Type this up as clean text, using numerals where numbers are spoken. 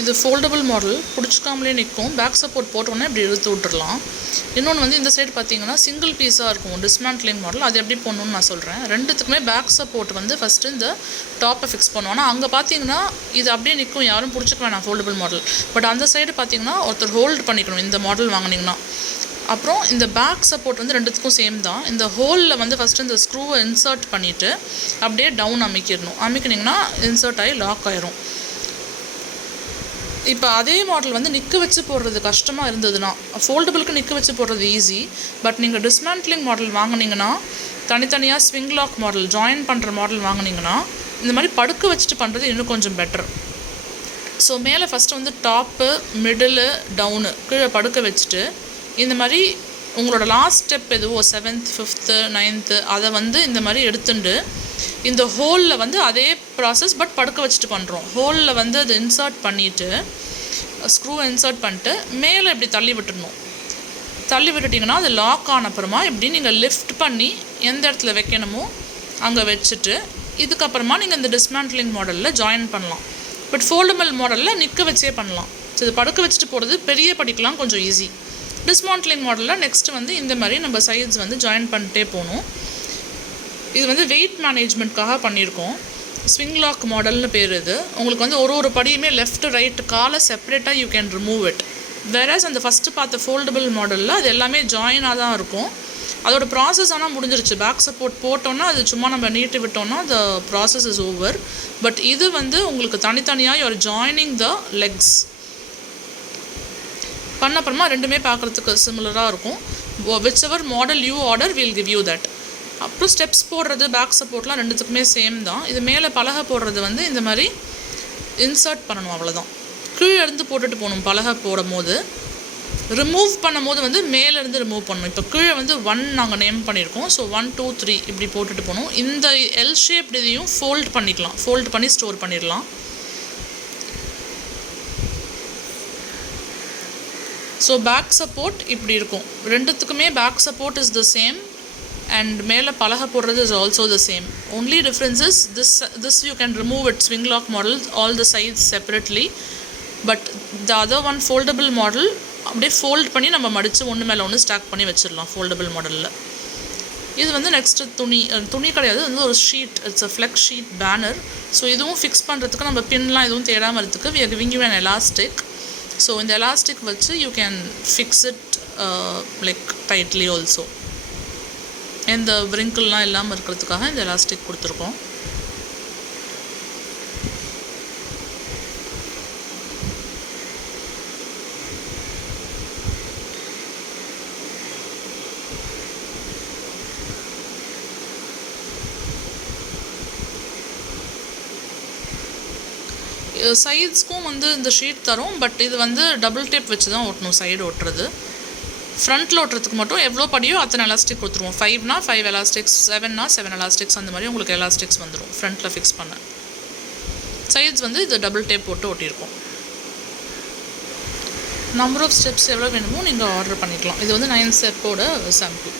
இது foldable model, பிடிச்சிக்காமலே நிற்கும். Back support போட்டோன்னே இப்படி இழுத்து விட்டுறலாம். இன்னொன்று வந்து இந்த சைடு பார்த்தீங்கன்னா சிங்கிள் பீஸாக இருக்கும் டிஸ்மேண்ட்லிங் மாடல். அது எப்படி போடணும்னு நான் சொல்கிறேன். ரெண்டுத்துக்குமே பேக் சப்போர்ட் வந்து ஃபஸ்ட்டு இந்த டாப்பை ஃபிக்ஸ் பண்ணுவோம். ஆனால் அங்கே பார்த்தீங்கன்னா இது அப்படியே நிற்கும், யாரும் பிடிச்சிக்க வேணாம் ஃபோல்டபுள் மாடல். பட் அந்த சைடு பார்த்தீங்கன்னா ஒருத்தர் ஹோல்டு பண்ணிக்கணும் இந்த மாடல் வாங்கினீங்கன்னா. அப்புறம் இந்த பேக் சப்போர்ட் வந்து ரெண்டுத்துக்கும் சேம் தான். இந்த ஹோலில் வந்து ஃபஸ்ட்டு இந்த ஸ்க்ரூவை இன்சர்ட் பண்ணிவிட்டு அப்படியே டவுன் அமைக்கினிங்கன்னா இன்சர்ட் ஆகி லாக் ஆயிரும். இப்போ அதே மாடல் வந்து நிற்க வச்சு போடுறது கஷ்டமாக இருந்ததுன்னா ஃபோல்டபுளுக்கு நிற்க வச்சு போடுறது ஈஸி. பட் நீங்கள் டிஸ்மேண்ட்லிங் மாடல் வாங்கினீங்கன்னா, தனித்தனியாக ஸ்விங் லாக் மாடல் ஜாயின் பண்ணுற மாடல் வாங்கினீங்கன்னா இந்த மாதிரி படுக்க வச்சுட்டு பண்ணுறது இன்னும் கொஞ்சம் பெட்டர். ஸோ மேலே ஃபஸ்ட்டு வந்து டாப்பு, மிடிலு, டவுனு கீழே படுக்க வச்சுட்டு இந்த மாதிரி உங்களோட லாஸ்ட் ஸ்டெப் எதுவோ 7th 5th 9th அதை வந்து இந்த மாதிரி எடுத்துட்டு இந்த ஹோலில் வந்து அதே ப்ராசஸ் பட் படுக்க வச்சுட்டு பண்ணுறோம். ஹோலில் வந்து அதை இன்சர்ட் பண்ணிவிட்டு ஸ்க்ரூவை இன்சர்ட் பண்ணிட்டு மேலே இப்படி தள்ளி விட்டுட்டிங்கன்னா அது லாக் ஆன அப்புறமா இப்படி நீங்கள் லிஃப்ட் பண்ணி எந்த இடத்துல வைக்கணுமோ அங்கே வச்சுட்டு இதுக்கப்புறமா நீங்கள் இந்த டிஸ்மேண்ட்லிங் மாடலில் ஜாயின் பண்ணலாம். பட் ஃபோல்டபுள் மாடலில் நிற்க வச்சே பண்ணலாம். ஸோ இது படுக்க வச்சுட்டு போகிறது பெரிய படிக்கலாம் கொஞ்சம் ஈஸி. டிஸ்மேண்ட்லிங் மாடலில் நெக்ஸ்ட்டு வந்து இந்த மாதிரி நம்ம சைட்ஸ் வந்து ஜாயின் பண்ணிட்டே போகணும். இது வந்து வெயிட் மேனேஜ்மெண்ட்காக பண்ணியிருக்கோம். ஸ்விங் லாக் மாடல்னு பேர். இது உங்களுக்கு வந்து ஒரு படியுமே லெஃப்ட் ரைட் காலை செப்பரேட்டாக you can remove it. Whereas அந்த ஃபஸ்ட்டு பார்த்த ஃபோல்டபுள் மாடலில் அது எல்லாமே ஜாயினாக தான் இருக்கும். அதோட ப்ராசஸ் ஆனால் முடிஞ்சிருச்சு. பேக் சப்போர்ட் போட்டோன்னா அது சும்மா நம்ம நீட்டி விட்டோன்னா the process is over. But இது வந்து உங்களுக்கு தனித்தனியாக யூஆர் ஜாயினிங் த லெக்ஸ் பண்ண அப்புறமா ரெண்டுமே பார்க்குறதுக்கு சிமிலராக இருக்கும். Which ever model you order will give you that. அப்புறம் ஸ்டெப்ஸ் போடுறது பேக் சப்போர்ட்லாம் ரெண்டுத்துக்குமே சேம் தான். இது மேலே பலகை போடுறது வந்து இந்த மாதிரி இன்சர்ட் பண்ணணும், அவ்வளோதான். கீழே இருந்து போட்டுட்டு போகணும். பலகை போடும் போது ரிமூவ் பண்ணும் போது வந்து மேலேருந்து ரிமூவ் பண்ணணும். இப்போ கீழே வந்து 1 நாங்கள் நேம் பண்ணியிருக்கோம். ஸோ 1 2 3 இப்படி போட்டுட்டு போகணும். இந்த எல் ஷேப் இதையும் ஃபோல்ட் பண்ணிக்கலாம். ஃபோல்ட் பண்ணி ஸ்டோர் பண்ணிடலாம். ஸோ பேக் சப்போர்ட் இப்படி இருக்கும். ரெண்டுத்துக்குமே back support is the same and மேலே பலகை போடுறது is also the same. Only difference is this you can remove it, swing lock model, all the sides separately. But the other one foldable model அப்படியே fold பண்ணி நம்ம மடித்து ஒன்று மேலே ஒன்று ஸ்டாக் பண்ணி வச்சிடலாம் ஃபோல்டபுள் மாடலில். இது வந்து நெக்ஸ்ட்டு துணி கிடையாது, வந்து ஒரு sheet. It's a flex sheet banner. So இதுவும் ஃபிக்ஸ் பண்ணுறதுக்கு நம்ம பின்லாம் எதுவும் தேடாமல் இருக்கிறதுக்கு we are giving you an elastic. So இந்த எலாஸ்டிக் வச்சு you can fix it like tightly also. இந்த விரிங்கிள்லாம் இல்லாமல் இருக்கிறதுக்காக இந்த எலாஸ்டிக் கொடுத்துருக்கோம். சைட்ஸ்க்கும் வந்து இந்த ஷீட் தரும். பட் இது வந்து டபுள் டேப் வச்சு தான் ஓட்டணும். சைடு ஓட்டுறது ஃப்ரண்ட்டில் ஓட்டுறதுக்கு மட்டும் எவ்வளோ படியோ அத்தனை எலாஸ்டிக் கொடுத்துருவோம். 5னா 5 எலாஸ்டிக்ஸ், 7னா 7 எலாஸ்டிக்ஸ், அந்த மாதிரி உங்களுக்கு எலாஸ்டிக்ஸ் வந்துடும் ஃப்ரண்ட்டில் ஃபிக்ஸ் பண்ண. சைட்ஸ் வந்து இது டபுள் டேப் போட்டு ஓட்டியிருக்கோம். நம்பர் ஆஃப் ஸ்டெப்ஸ் எவ்வளோ வேணுமோ நீங்கள் ஆர்டர் பண்ணிக்கலாம். இது வந்து 9 ஸ்டெப்போட சாம்பிள்.